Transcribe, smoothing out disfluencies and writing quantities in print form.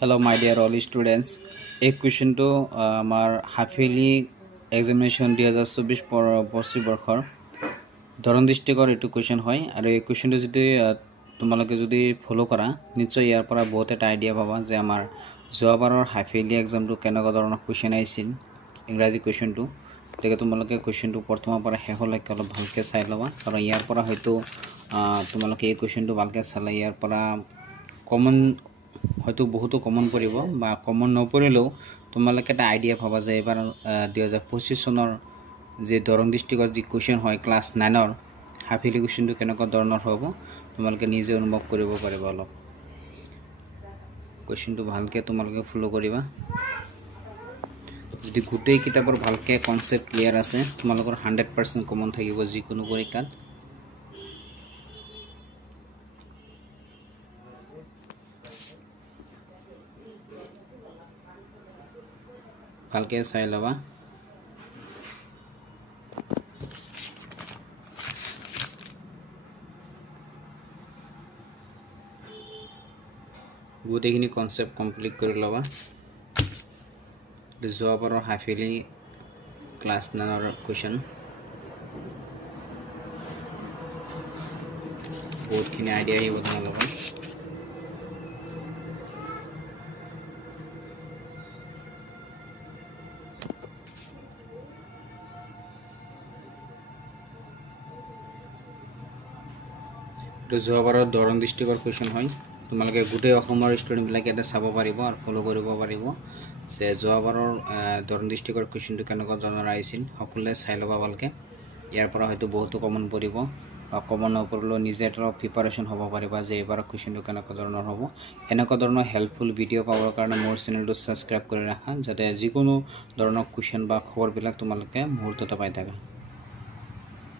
Hello my dear all students. A question to our half-yearly examination 2024 পশ্চিম বৰ্ষৰ ধৰণ দৃষ্টিকৰ এটো question হয় আৰু এই কোৱেশ্চনটো যদি তোমালোকে যদি ফলো কৰা নিশ্চয় ইয়াৰ পৰা বহুত এটা আইডিয়া পাবা যে আমাৰ যোৱাবাৰৰ হাফ-ইয়াৰলি এক্সামটো কেনেকুৱা ধৰণৰ কোৱেশ্চন আহিছিল ইংৰাজী কোৱেশ্চনটো তেতিয়া তোমালোকে কোৱেশ্চনটো প্ৰথমৰ পৰা শেষলৈকে অলপ ভালকৈ চাই লবা কাৰণ ইয়াৰ পৰা হয়তো তোমালোকে এই কোৱেশ্চনটো ভালকৈ চালে ইয়াৰ পৰা কমন হয়তো বহুতো কমন পৰিব বা কমন নপৰিলেও তোমালোকে এটা আইডিয়া পাবা যে এবাৰ 2025 চনৰ যে ধৰণ দৃষ্টিকৰ যি কোৱেশ্চন হয় ক্লাস 9 ৰ হাফ-ইয়াৰলি কোৱেশ্চনটো কেনেকুৱা ধৰণৰ হ'ব তোমালোকে নিজে অনুভৱ কৰিব পাৰিবা অলপ কোৱেশ্চনটো ভালকৈ তোমালোকে ফলো কৰিবা যদি গোটেই কিতাপৰ ভালকৈ কনসেপ্ট ক্লিয়াৰ আছে তোমালোকৰ 100% কমন থাকিব যিকোনো পৰীক্ষাত ভালকৈ চাই লবা গোটেইখিনি কনসেপ্ট কমপ্লিট কৰি লবা যোৱাবাৰৰ হাফ-ইয়াৰলি ক্লাস 9 ৰ কোৱেশ্চন বহুতখিনি আইডিয়া আহিব তোমালোকৰ যোৱাবাৰৰ ধৰণ দৃষ্টিকৰ কোৱেশ্চন হয় তোমালোকে গোটেই অসমৰ ষ্টুডেন্ট বিলাকে এটা চাব পাৰিব আৰু ফলো কৰিব পাৰিব যে যোৱাবাৰৰ ধৰণ দৃষ্টিকৰ কোৱেশ্চনটো কেনেকুৱা ধৰণৰ আহিছিল সকলোৱে চাই লবা ভালকৈ ইয়াৰ পৰা হয়তো বহুতো কমন পৰিব বা কমন নপৰিলেও নিজে এটা প্ৰিপাৰেচন হ'ব পাৰিবা যে এবাৰ কোৱেশ্চনটো কেনেকুৱা ধৰণৰ হ'ব এনেকুৱা ধৰণৰ হেল্পফুল ভিডিঅ' পাবৰ কাৰণে মোৰ চেনেলটো সাবস্ক্ৰাইব কৰি ৰাখা যাতে যিকোনো ধৰণৰ কোৱেশ্চন বা খবৰবিলাক তোমালোকে মুহূৰ্ততে পাই থাকা